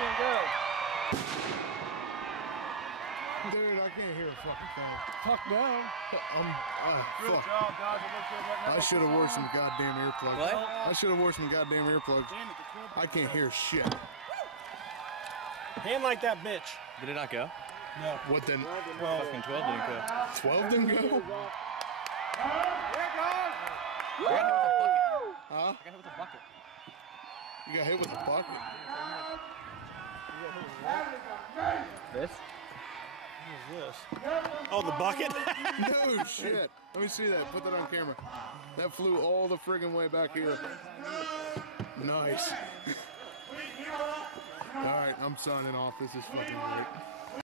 didn't go. Dude, I can't hear a fucking thing. Tuck down. Fuck. Job, guys. It looks good right now. I should have wore some goddamn earplugs. What? I should have wore some goddamn earplugs. Damn it, the 12. I can't hear shit. Hand like that bitch. Did it not go? No. What then? Fucking 12 didn't go. 12 didn't go? Here it goes. I got hit with a bucket. Huh? I got hit with a bucket. You got hit with a bucket? This? What is this? Oh, the bucket? No shit. Let me see that. Put that on camera. That flew all the friggin' way back here. Nice. Alright, I'm signing off. This is fucking great.